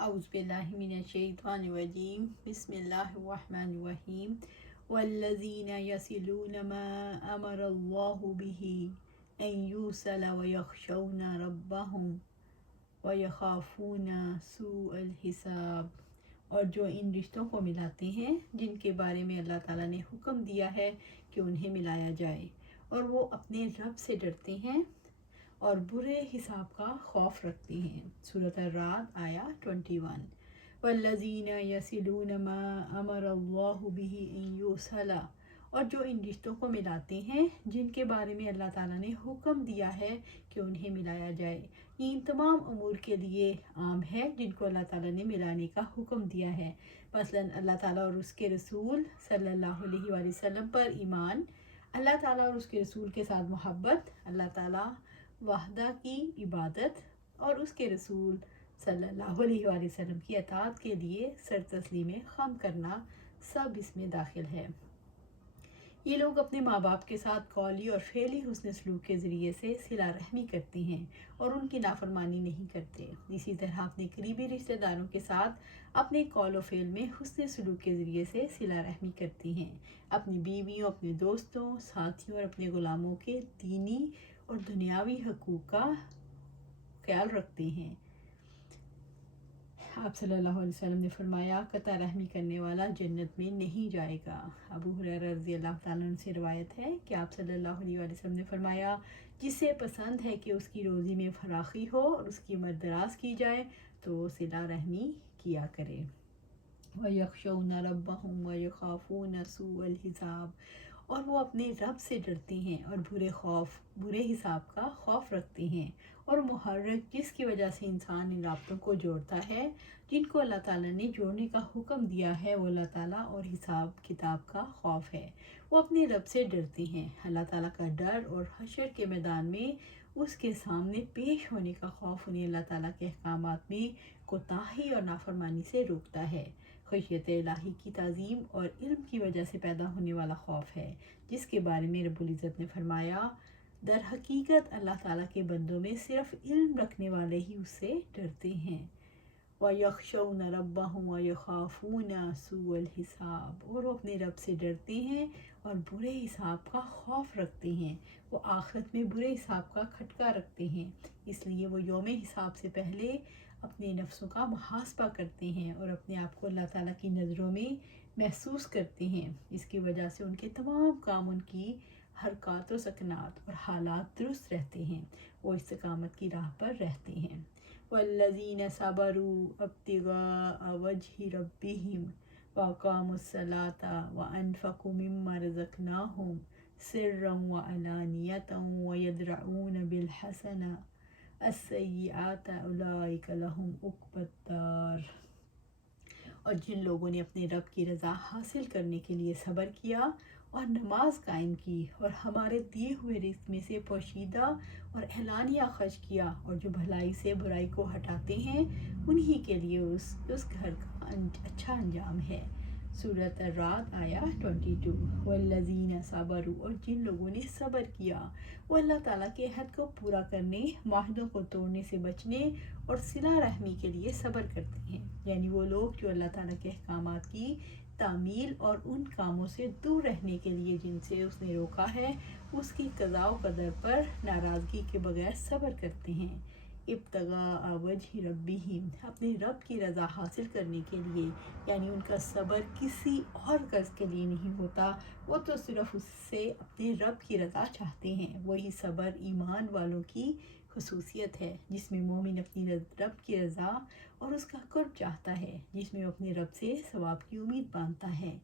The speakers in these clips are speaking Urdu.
اعوذ باللہ من الشیطان الرجیم بسم اللہ الرحمن الرحیم والذین یصلون ما امر اللہ به ان یوصل ویخشون ربهم ویخافون سوء الحساب، اور جو ان رشتوں کو ملاتے ہیں جن کے بارے میں اللہ تعالیٰ نے حکم دیا ہے کہ انہیں ملایا جائے، اور وہ اپنے رب سے ڈرتے ہیں اور برے حساب کا خوف رکھتے ہیں۔ سورۃ الرعد آیا 21۔ والذین یصلون ما امر اللہ به ان یوصل، اور جو ان رشتوں کو ملاتے ہیں جن کے بارے میں اللہ تعالیٰ نے حکم دیا ہے کہ انہیں ملایا جائے۔ یہ ان تمام امور کے لیے عام ہے جن کو اللہ تعالیٰ نے ملانے کا حکم دیا ہے، مثلا اللہ تعالیٰ اور اس کے رسول صلی اللہ علیہ وآلہ وسلم پر ایمان، اللہ تعالیٰ اور اس کے رسول کے ساتھ محبت، اللہ تعالیٰ وحدہ کی عبادت اور اس کے رسول صلی اللہ علیہ وآلہ وسلم کی اطاعت کے لیے سر تسلیم خم کرنا، سب اس میں داخل ہے۔ یہ لوگ اپنے ماں باپ کے ساتھ قولی اور فعلی حسن سلوک کے ذریعے سے صلہ رحمی کرتے ہیں اور ان کی نافرمانی نہیں کرتے۔ اسی طرح اپنے قریبی رشتہ داروں کے ساتھ اپنے قول و فعل میں حسن سلوک کے ذریعے سے صلہ رحمی کرتے ہیں، اپنی بیویوں، اپنے دوستوں، ساتھیوں اور اپنے غلاموں کے دینی اور دنیاوی حقوق کا خیال رکھتے ہیں۔ آپ صلی اللہ علیہ وسلم نے فرمایا، قطع رحمی کرنے والا جنت میں نہیں جائے گا۔ ابو ہریرہ رضی اللہ تعالیٰ عنہ سے روایت ہے کہ آپ صلی اللہ علیہ وسلم نے فرمایا، جسے پسند ہے کہ اس کی روزی میں فراخی ہو اور اس کی عمر دراز کی جائے تو وہ صلہ رحمی کیا کرے۔ وَيَخْشَوْنَ رَبَّهُمْ وَيَخَافُونَ سُوءَ الْحِسَابِ، اور وہ اپنے رب سے ڈرتے ہیں اور برے حساب کا خوف رکھتے ہیں، اور محرک جس کی وجہ سے انسان ان رابطوں کو جوڑتا ہے جن کو اللہ تعالیٰ نے جوڑنے کا حکم دیا ہے، وہ اللہ تعالیٰ اور حساب کتاب کا خوف ہے۔ وہ اپنے رب سے ڈرتے ہیں، اللہ تعالیٰ کا ڈر اور حشر کے میدان میں اس کے سامنے پیش ہونے کا خوف انہیں اللہ تعالیٰ کے احکامات میں کوتاہی اور نافرمانی سے روکتا ہے۔ خشیت الہی کی تعظیم اور علم کی وجہ سے پیدا ہونے والا خوف ہے، جس کے بارے میں رب العزت نے فرمایا، در حقیقت اللہ تعالیٰ کے بندوں میں صرف علم رکھنے والے ہی اس سے ڈرتے ہیں۔ وَيَخْشَوْنَ رَبَّهُمْ وَيَخَافُونَ سُوءَ الْحِسَابِ، اور وہ اپنے رب سے ڈرتے ہیں اور برے حساب کا خوف رکھتے ہیں۔ وہ آخرت میں برے حساب کا کھٹکا رکھتے ہیں، اس لیے وہ یوم حساب سے پہلے اپنے نفسوں کا محاسبہ کرتے ہیں اور اپنے آپ کو اللہ تعالیٰ کی نظروں میں محسوس کرتے ہیں۔ اس کی وجہ سے ان کے تمام کام، ان کی حرکات و سکنات اور حالات درست رہتے ہیں، وہ استقامت کی راہ پر رہتے ہیں۔ وَالَّذِينَ صَبَرُوا ابْتِغَاءَ وَجْهِ رَبِّهِمْ وَأَقَامُوا الصَّلَاةَ وَأَنفَقُوا مِمَّا رَزَقْنَاهُمْ سِرًّا وَعَلَانِيَةً وَيَدْرَؤُونَ بِالْحَسَنَةِ السَّيِّئَةَ أُولَٰئِكَ لَهُمْ عُقْبَى الدَّارِ، اور جن لوگوں نے اپنے رب کی رضا حاصل کرنے کے لیے صبر کیا اور نماز قائم کی اور ہمارے دیے ہوئے رزق میں سے پوشیدہ اور اعلانیہ خرچ کیا، اور جو بھلائی سے برائی کو ہٹاتے ہیں، انہی کے لیے اس گھر کا اچھا انجام ہے۔ سورۃ الرعد آیا 22۔ والذین صبروا، اور جن لوگوں نے صبر کیا، وہ اللہ تعالیٰ کے عہد کو پورا کرنے، معاہدوں کو توڑنے سے بچنے اور صلہ رحمی کے لیے صبر کرتے ہیں، یعنی وہ لوگ جو اللہ تعالیٰ کے احکامات کی تعمیل اور ان کاموں سے دور رہنے کے لیے جن سے اس نے روکا ہے، اس کی قضاء و قدر پر ناراضگی کے بغیر صبر کرتے ہیں۔ ابتغاء وجہ ربہم، اپنے رب کی رضا حاصل کرنے کے لیے، یعنی ان کا صبر کسی اور غرض کے لیے نہیں ہوتا، وہ تو صرف اس سے اپنے رب کی رضا چاہتے ہیں۔ وہی صبر ایمان والوں کی خصوصیت ہے، جس میں مومن اپنی رب کی رضا اور اس کا قرب چاہتا ہے، جس میں وہ اپنے رب سے ثواب کی امید باندھتا ہے۔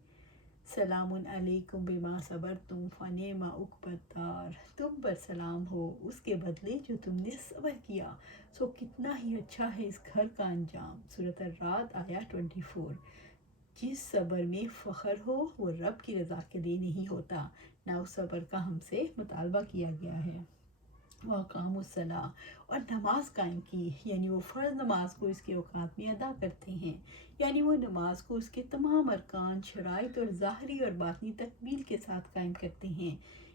سلام علیکم بما صبرتم فنعم عقبی الدار، تم پر سلام ہو اس کے بدلے جو تم نے صبر کیا، سو کتنا ہی اچھا ہے اس گھر کا انجام۔ سورۃ الرعد آیا 24۔ جس صبر میں فخر ہو وہ رب کی رضا کے لیے نہیں ہوتا، نہ اس صبر کا ہم سے مطالبہ کیا گیا ہے۔ وَأَقَامُوا الصَّلَاةَ، اور نماز قائم کی، یعنی وہ فرض نماز کو اس کے اوقات میں ادا کرتے ہیں، یعنی وہ نماز کو اس کے تمام ارکان، شرائط اور ظاہری اور باطنی تکمیل کے ساتھ قائم کرتے ہیں،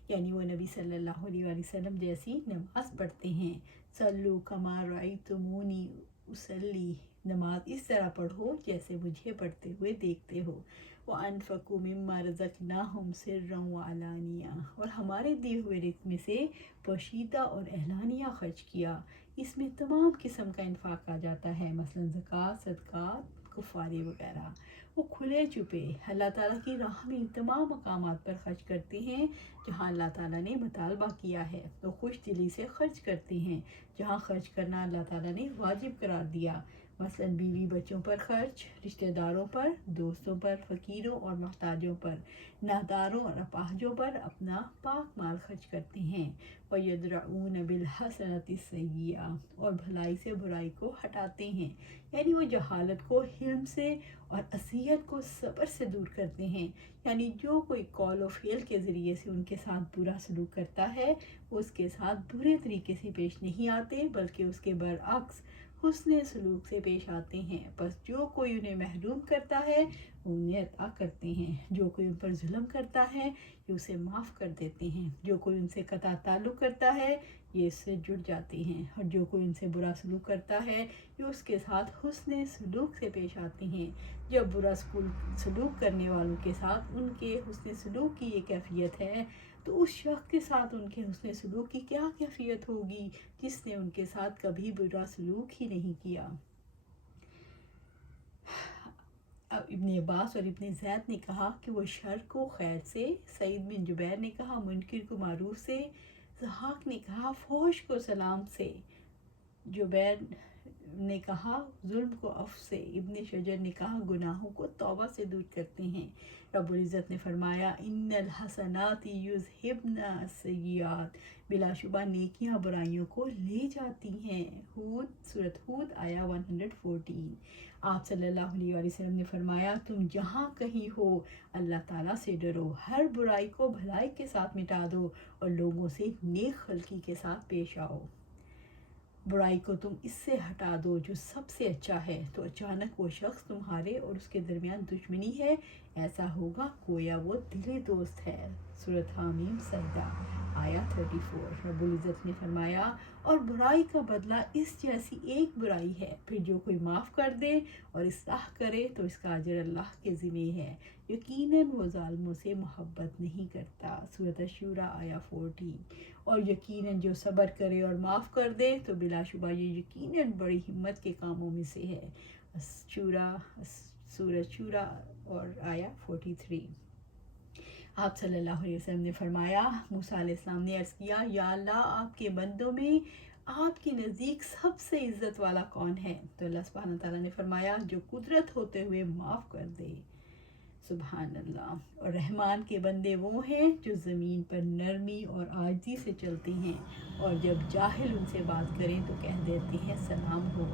یعنی وہ نبی صلی اللہ علیہ وآلہ وسلم جیسی نماز پڑھتے ہیں۔ صلوا کما رأیتمونی اصلی، نماز اس طرح پڑھو جیسے مجھے پڑھتے ہوئے دیکھتے ہو۔ وَأَنفِقُوا مِمَّا رَزَقْنَاهُمْ سِرًّا وَعَلَانِيَةً، اور ہمارے دیے ہوئے رزق میں سے پوشیدہ اور اعلانیہ خرچ کیا۔ اس میں تمام قسم کا انفاق آ جاتا ہے، مثلا زکوٰۃ، صدقات، کفارے وغیرہ۔ وہ کھلے چھپے اللہ تعالیٰ کی راہ میں تمام مقامات پر خرچ کرتے ہیں جہاں اللہ تعالیٰ نے مطالبہ کیا ہے، تو خوش دلی سے خرچ کرتے ہیں جہاں خرچ کرنا اللہ تعالیٰ نے واجب قرار دیا، مثلا بیوی بچوں پر خرچ، رشتہ داروں پر، دوستوں پر، فقیروں اور محتاجوں پر، ناداروں اور اپاہجوں پر اپنا پاک مال خرچ کرتے ہیں۔ وَيَدْرَؤُونَ بِالْحَسَنَةِ السَّيِّئَةَ، اور بھلائی سے برائی کو ہٹاتے ہیں، یعنی وہ جہالت کو حلم سے اور اذیت کو صبر سے دور کرتے ہیں۔ یعنی جو کوئی قول و فعل کے ذریعے سے ان کے ساتھ برا سلوک کرتا ہے وہ اس کے ساتھ برے طریقے سے پیش نہیں آتے، بلکہ اس کے برعکس حسن سلوک سے پیش آتے ہیں۔ بس جو کوئی انہیں محروم کرتا ہے وہ انہیں عطا کرتے ہیں، جو کوئی ان پر ظلم کرتا ہے یہ اسے معاف کر دیتے ہیں، جو کوئی ان سے قطع تعلق کرتا ہے یہ اس سے جڑ جاتے ہیں، اور جو کوئی ان سے برا سلوک کرتا ہے یہ اس کے ساتھ حسن سلوک سے پیش آتے ہیں۔ جب برا سلوک کرنے والوں کے ساتھ ان کے حسن سلوک کی یہ کیفیت ہے تو اس شخص کے ساتھ ان کے حسن سلوک کی کیا کیفیت ہوگی جس نے ان کے ساتھ کبھی برا سلوک ہی نہیں کیا۔ ابن عباس اور ابن زید نے کہا کہ وہ شر کو خیر سے، سعید بن جبیر نے کہا منکر کو معروف سے، ضحاک نے کہا فحش کو سلام سے، جبیر نے کہا ظلم کو عفو سے، ابن شجر نے کہا گناہوں کو توبہ سے دور کرتے ہیں۔ رب العزت نے فرمایا ان الحسنات یذہبن السیئات، بلا شبہ نیکیاں برائیوں کو لے جاتی ہیں۔ سورۃ ہود آیا 114۔ آپ صلی اللہ علیہ وسلم نے فرمایا تم جہاں کہیں ہو اللہ تعالیٰ سے ڈرو، ہر برائی کو بھلائی کے ساتھ مٹا دو اور لوگوں سے نیک خلقی کے ساتھ پیش آؤ۔ برائی کو تم اس سے ہٹا دو جو سب سے اچھا ہے، تو اچانک وہ شخص تمہارے اور اس کے درمیان دشمنی ہے، ایسا ہوگا گویا وہ دلی دوست ہے۔ سورۃ حامیم سجدہ آیا 34۔ رب العزت نے فرمایا اور برائی کا بدلہ اس جیسی ایک برائی ہے، پھر جو کوئی معاف کر دے اور اصلاح کرے تو اس کا اجر اللہ کے ذمہ ہے، یقیناً وہ ظالموں سے محبت نہیں کرتا۔ سورۃ الشورى آیا 40۔ اور یقیناً جو صبر کرے اور معاف کر دے تو بلا شبہ یہ یقیناً بڑی ہمت کے کاموں میں سے ہے۔ سورۃ شورى اور آیا 43۔ آپ صلی اللہ علیہ وسلم نے فرمایا موسیٰ علیہ السلام نے عرض کیا یا اللہ آپ کے بندوں میں آپ کے نزدیک سب سے عزت والا کون ہے؟ تو اللہ سبحانہ تعالیٰ نے فرمایا جو قدرت ہوتے ہوئے معاف کر دے۔ سبحان اللہ۔ اور رحمان کے بندے وہ ہیں جو زمین پر نرمی اور عاجزی سے چلتے ہیں، اور جب جاہل ان سے بات کریں تو کہہ دیتے ہیں سلام ہو۔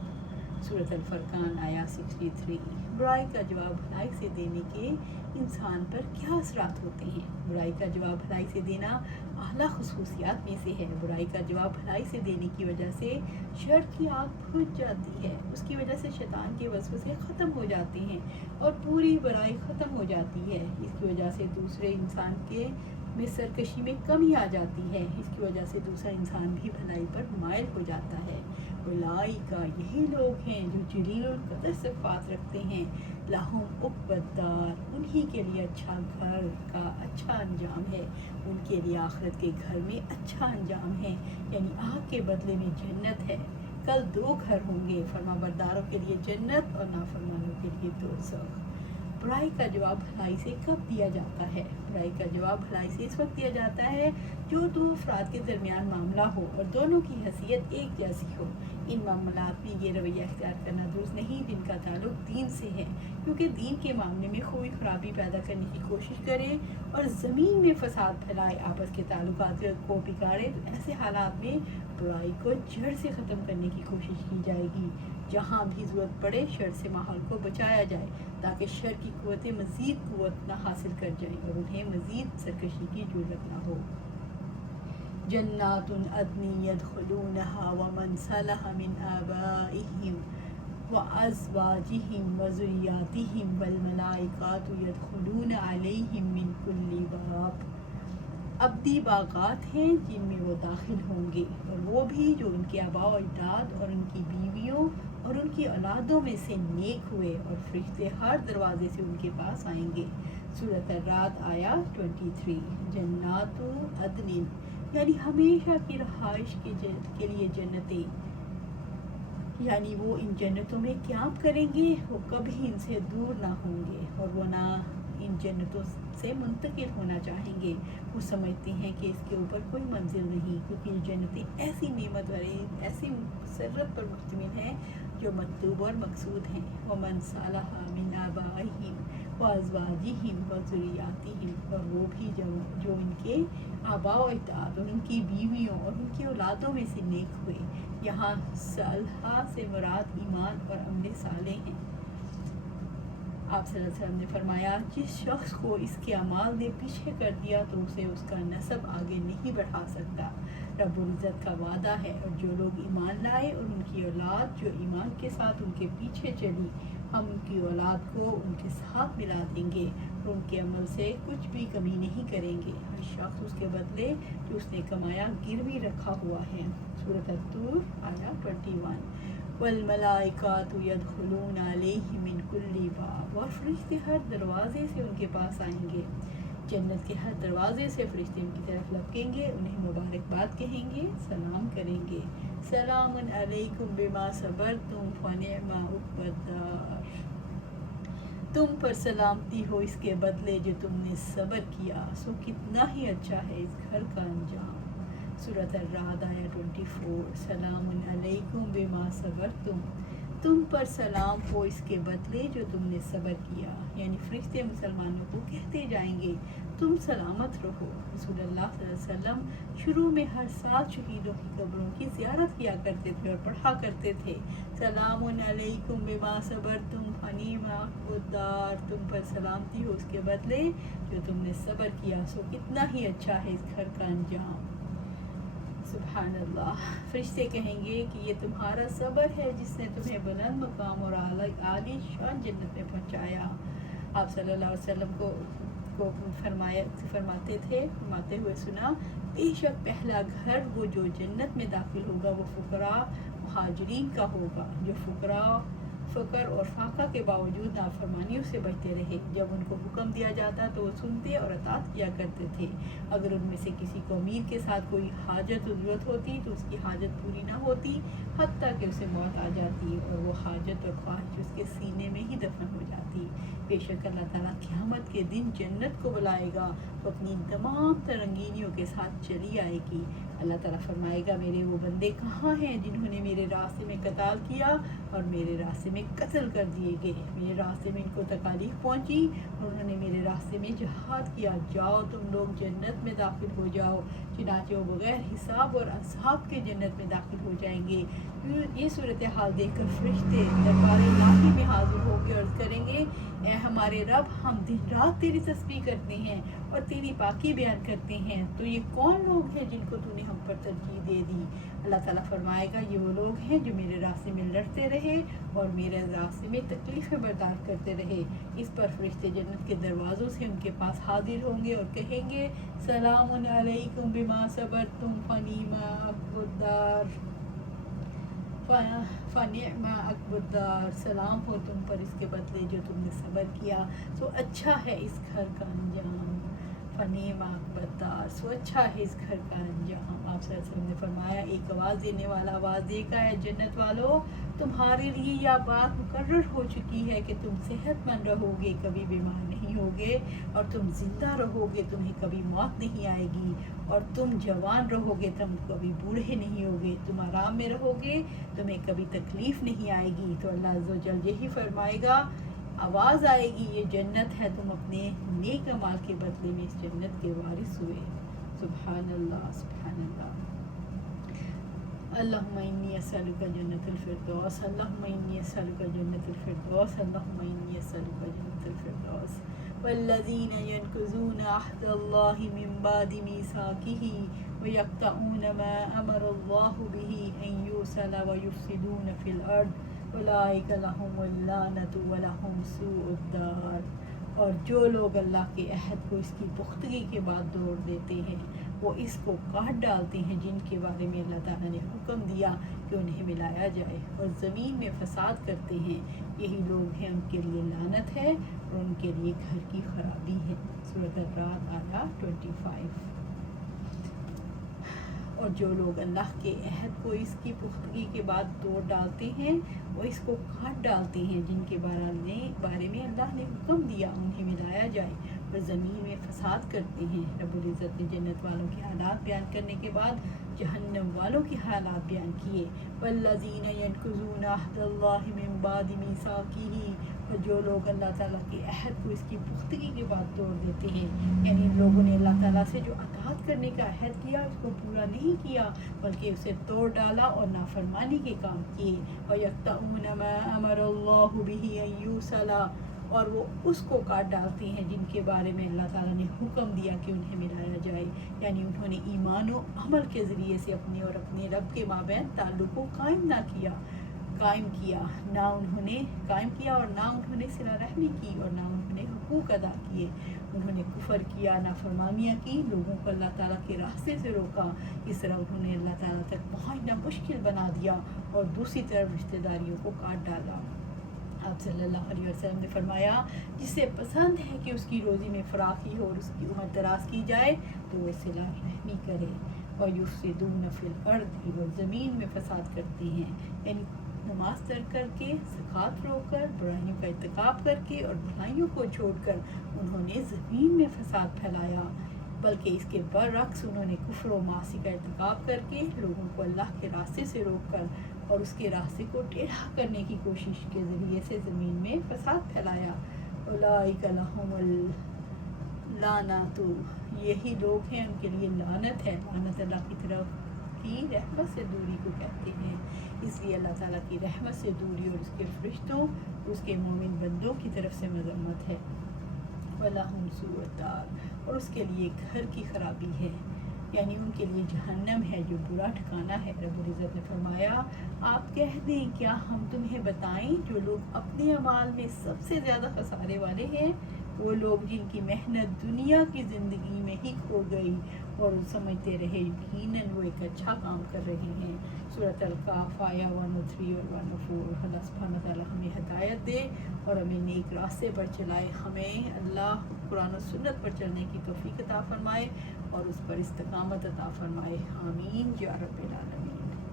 سورۃ الفرقان آیا 63۔ برائی کا جواب بھلائی سے دینے کے انسان پر کیا اثرات ہوتے ہیں؟ برائی کا جواب بھلائی سے دینا اعلیٰ خصوصیات میں سے ہے۔ برائی کا جواب بھلائی سے دینے کی وجہ سے شر کی آگ بجھ جاتی ہے، اس کی وجہ سے شیطان کے وسوسے ختم ہو جاتے ہیں اور پوری برائی ختم ہو جاتی ہے۔ اس کی وجہ سے دوسرے انسان کے میں سرکشی میں کمی آ جاتی ہے، اس کی وجہ سے دوسرا انسان بھی بھلائی پر مائل ہو جاتا ہے۔ اولئک یہی لوگ ہیں جو جلیل القدر صفات رکھتے ہیں، لہم عقبی الدار انہی کے لیے اچھا گھر کا اچھا انجام ہے، ان کے لیے آخرت کے گھر میں اچھا انجام ہے، یعنی آگ کے بدلے میں جنت ہے۔ کل دو گھر ہوں گے، فرما برداروں کے لیے جنت اور نافرمانوں کے لیے دوزخ۔ برائی کا جواب بھلائی سے کب دیا جاتا ہے؟ برائی کا جواب بھلائی سے اس وقت دیا جاتا ہے جو دو افراد کے درمیان معاملہ ہو اور دونوں کی حیثیت ایک جیسی ہو۔ ان معاملات میں یہ رویہ اختیار کرنا درست نہیں جن کا تعلق دین سے ہے، کیونکہ دین کے معاملے میں خوبی خرابی پیدا کرنے کی کوشش کرے اور زمین میں فساد پھیلائے، آپس کے تعلقات کو بگاڑے، تو ایسے حالات میں برائی کو جڑ سے ختم کرنے کی کوشش کی جائے گی۔ جہاں بھی ضرورت پڑے شر سے ماحول کو بچایا جائے تاکہ شر کی قوتیں مزید قوت نہ حاصل کر جائیں اور انہیں مزید سرکشی کی ضرورت نہ ہو۔ جنات عدن يدخلونها ومن صلح من آبائهم وأزواجهم وذرياتهم والملائكة يدخلون عليهم من كل باب۔ ابدی باغات ہیں جن میں وہ داخل ہوں گے، اور وہ بھی جو ان کے آباء و اجداد اور ان کی بیویوں اور ان کی اولادوں میں سے نیک ہوئے اور فرشتے ہر دروازے سے ان کے پاس آئیں گے۔ سورۃ الرعد آیات 23۔ جنات عدن یعنی ہمیشہ کی رہائش کے لیے جنتیں، یعنی وہ ان جنتوں میں قیام کریں گے، وہ کبھی ان سے دور نہ ہوں گے اور وہ نہ ان جنتوں سے منتقل ہونا چاہیں گے۔ وہ سمجھتے ہیں کہ اس کے اوپر کوئی منزل نہیں، کیونکہ یہ جنتیں ایسی نعمت والی، ایسی مسرت پر مشتمل ہیں جو مطلوب اور مقصود ہیں۔ وَمَنْ صَلَحَ مِنْ آبَائِهِمْ وَأَزْوَاجِهِمْ وَذُرِّيَّاتِهِمْ اور وہ بھی جو ان کے آباء و اجداد اور ان کی بیویوں اور ان کی اولادوں میں سے نیک ہوئے۔ یہاں صالحہ سے مراد ایمان اور عمل صالح ہیں۔ آپ صلی اللہ علیہ وسلم نے فرمایا، جس شخص کو اس کے اعمال نے پیچھے کر دیا تو اسے اس کا نسب آگے نہیں بڑھا سکتا۔ رب العزت کا وعدہ ہے، اور جو لوگ ایمان لائے اور ان کی اولاد جو ایمان کے ساتھ ان کے پیچھے چلی، ہم ان کی اولاد کو ان کے ساتھ ملا دیں گے اور ان کے عمل سے کچھ بھی کمی نہیں کریں گے۔ ہر شخص اس کے بدلے جو اس نے کمایا گروی رکھا ہوا ہے۔ سورۃ الطور آیات 21۔ والملائکات یدخلون علیہم من کل باب اور فرشتے ہر دروازے سے ان کے پاس آئیں گے۔ جنت کے ہر دروازے سے فرشتے ان کی طرف لپکیں گے، انہیں مبارکباد کہیں گے، سلام کریں گے۔ سلام علیکم بما صبرتم فنعم عقبی الدار، تم پر سلامتی ہو اس کے بدلے جو تم نے صبر کیا، سو کتنا ہی اچھا ہے اس گھر کا انجام۔ سورۃ الرعد آیت 24۔ سلام علیکم بما صبرتم، تم پر سلام ہو اس کے بدلے جو تم نے صبر کیا، یعنی فرشتے مسلمانوں کو کہتے جائیں گے تم سلامت رہو۔ رسول اللہ صلی اللہ علیہ وسلم شروع میں ہر سال شہیدوں کی قبروں کی زیارت کیا کرتے تھے اور پڑھا کرتے تھے، سلام علیکم بما صبرتم فنعم عقبی الدار، تم پر سلامتی ہو اس کے بدلے جو تم نے صبر کیا، سو کتنا ہی اچھا ہے اس گھر کا انجام۔ سبحان اللہ۔ فرشتے کہیں گے کہ یہ تمہارا صبر ہے جس نے تمہیں بلند مقام اور عالی شان جنت میں پہنچایا۔ آپ صلی اللہ علیہ وسلم کو فرماتے ہوئے سنا، بے شک پہلا گھر وہ جو جنت میں داخل ہوگا وہ فقراء مہاجرین کا ہوگا، جو فقر اور فاقہ کے باوجود نافرمانیوں سے بچتے رہے۔ جب ان کو حکم دیا جاتا تو وہ سنتے اور اطاعت کیا کرتے تھے۔ اگر ان میں سے کسی کو امیر کے ساتھ کوئی حاجت و ضرورت ہوتی تو اس کی حاجت پوری نہ ہوتی حتیٰ کہ اسے موت آ جاتی اور وہ حاجت اور خواہش اس کے سینے میں ہی دفن ہو جاتی۔ بے شک اللہ تعالیٰ قیامت کے دن جنت کو بلائے گا تو اپنی تمام ترنگینیوں کے ساتھ چلی آئے گی۔ اللہ تعالیٰ فرمائے گا، میرے وہ بندے کہاں ہیں جنہوں نے میرے راستے میں قتال کیا اور میرے راستے میں قتل کر دیے گئے؟ میرے راستے میں ان کو تکالیف پہنچی اور انہوں نے میرے راستے میں جہاد کیا، جاؤ تم لوگ جنت میں داخل ہو جاؤ، چنانچہ وہ بغیر حساب اور عذاب کے جنت میں داخل ہو جائیں گے۔ یہ صورتحال دیکھ کر فرشتے دربار الہی میں حاضر ہو کے عرض کریں گے، اے ہمارے رب، ہم دن رات تیری تسبیح کرتے ہیں اور تیری پاکی بیان کرتے ہیں، تو یہ کون لوگ ہیں جن کو تو نے ہم پر ترجیح دے دی؟ اللہ تعالیٰ فرمائے گا، یہ وہ لوگ ہیں جو میرے راستے میں لڑتے رہے اور میرے راستے میں تکلیفیں برداشت کرتے رہے۔ اس پر فرشتے جنت کے دروازوں سے ان کے پاس حاضر ہوں گے اور کہیں گے، سلام علیکم بما صبرتم فنعم عقبی الدار، فنعم عقبی الدار، سلام ہو تم پر اس کے بدلے جو تم نے صبر کیا، سو اچھا ہے اس گھر کا انجام۔ فنعم عقبی الدار، سو اچھا ہے اس گھر کا انجام۔ آپ صلی اللہ علیہ وسلم نے فرمایا، ایک آواز دینے والا آواز دے گا، ہے جنت والو، تمہارے لیے یہ بات مقرر ہو چکی ہے کہ تم صحت مند رہو گے، کبھی بیمار نہیں ہوگے، اور تم زندہ رہو گے، تمہیں کبھی موت نہیں آئے گی، اور تم جوان رہو گے، تم کبھی بوڑھے نہیں ہوگے، تم آرام میں رہو گے، تمہیں کبھی تکلیف نہیں آئے گی۔ تو اللہ عز و جل یہی فرمائے گا، آواز آئے گی، یہ جنت ہے، تم اپنے نیک اعمال کے بدلے میں اس جنت کے وارث ہوئے۔ سبحان اللہ، سبحان اللہ۔ اللہم انی اسألک جنت الفردوس، اللہم انی اسألک جنت الفردوس، اللہم انی اسألک جنت الفردوس۔ والذین ینقضون عہد اللہ من بعد میثاقہ ویقطعون ما امر اللہ بہ ان یوصل ویفسدون فی الارض اولئک لہم اللعنۃ ولہم سوء الدار۔ اور جو لوگ اللہ کے عہد کو اس کی پختگی کے بعد توڑ دیتے ہیں وہ اس کو کاٹ ڈالتے ہیں جن کے بارے میں اللہ تعالیٰ نے حکم دیا کہ انہیں ملایا جائے، اور زمین میں فساد کرتے ہیں، یہی لوگ ہیں ان کے لیے لعنت ہے اور ان کے لیے گھر کی خرابی ہے۔ سورۃ الرعد آیہ 25۔ اور جو لوگ اللہ کے عہد کو اس کی پختگی کے بعد توڑ ڈالتے ہیں، وہ اس کو کاٹ ڈالتے ہیں جن کے بارے میں اللہ نے حکم دیا انہیں ملایا جائے، اور زمین میں فساد کرتے ہیں۔ رب العزت نے جنت والوں کے حالات بیان کرنے کے بعد جہنم والوں کے حالات بیان کیے۔ والذین ینقضون عہد اللہ من بعد میثاقہ، اور جو لوگ اللہ تعالیٰ کے عہد کو اس کی پختگی کے بعد توڑ دیتے ہیں، یعنی ان لوگوں نے اللہ تعالیٰ سے جو اطاعت کرنے کا عہد کیا اس کو پورا نہیں کیا بلکہ اسے توڑ ڈالا اور نافرمانی کے کام کیے۔ وَيَقْطَعُونَ مَا أَمَرَ اللَّهُ بِهِ أَن يُوصَلَ، اور وہ اس کو کاٹ ڈالتے ہیں جن کے بارے میں اللہ تعالیٰ نے حکم دیا کہ انہیں ملایا جائے، یعنی انہوں نے ایمان و عمل کے ذریعے سے اپنے اور اپنے رب کے مابین تعلق کو قائم کیا اور نہ انہوں نے صلہ رحمی کی اور نہ انہوں نے حقوق ادا کیے۔ انہوں نے کفر کیا، نافرمانیاں کی، لوگوں کو اللہ تعالیٰ کے راستے سے روکا، اس طرح انہوں نے اللہ تعالیٰ تک پہنچنا مشکل بنا دیا اور دوسری طرف رشتہ داریوں کو کاٹ ڈالا۔ آپ صلی اللہ علیہ وسلم نے فرمایا، جسے پسند ہے کہ اس کی روزی میں فراخی ہو اور اس کی عمر دراز کی جائے تو وہ صلہ رحمی کرے۔ وَيُفْسِدُونَ فِي الْأَرْضِ، وہ زمین میں فساد کرتے ہیں، یعنی نماز ترک کر کے، زکوٰۃ روک کر، برائیوں کا ارتکاب کر کے اور بھلائیوں کو چھوڑ کر انہوں نے زمین میں فساد پھیلایا، بلکہ اس کے برعکس انہوں نے کفر و معاصی کا ارتکاب کر کے لوگوں کو اللہ کے راستے سے روک کر اور اس کے راستے کو ٹیڑھا کرنے کی کوشش کے ذریعے سے زمین میں فساد پھیلایا۔ اولئک لہم اللعنۃ، یہی لوگ ہیں ان کے لیے لعنت ہے۔ لعنت اللہ کی طرف کی رحمت سے دوری کو کہتے ہیں، اس لیے اللہ تعالیٰ کی رحمت سے دوری اور اس کے فرشتوں اور اس کے مومن بندوں کی طرف سے مذمت ہے۔ وَلَهُمْ سُوءُ الدَّارِ، اور اس کے لیے گھر کی خرابی ہے، یعنی ان کے لیے جہنم ہے جو برا ٹھکانہ ہے۔ رب العزت نے فرمایا، آپ کہہ دیں کیا ہم تمہیں بتائیں جو لوگ اپنے اعمال میں سب سے زیادہ خسارے والے ہیں، وہ لوگ جن کی محنت دنیا کی زندگی میں ہی کھو گئی اور سمجھتے رہے یقیناً وہ ایک اچھا کام کر رہے ہیں۔ سورۃ الکہف آیہ 103 اور 104۔ اللہ سبحانہ تعالیٰ ہمیں ہدایت دے اور ہمیں نیک راستے پر چلائے، ہمیں اللہ قرآن و سنت پر چلنے کی توفیق عطا فرمائے اور اس پر استقامت عطا فرمائے، آمین یا رب العالمین۔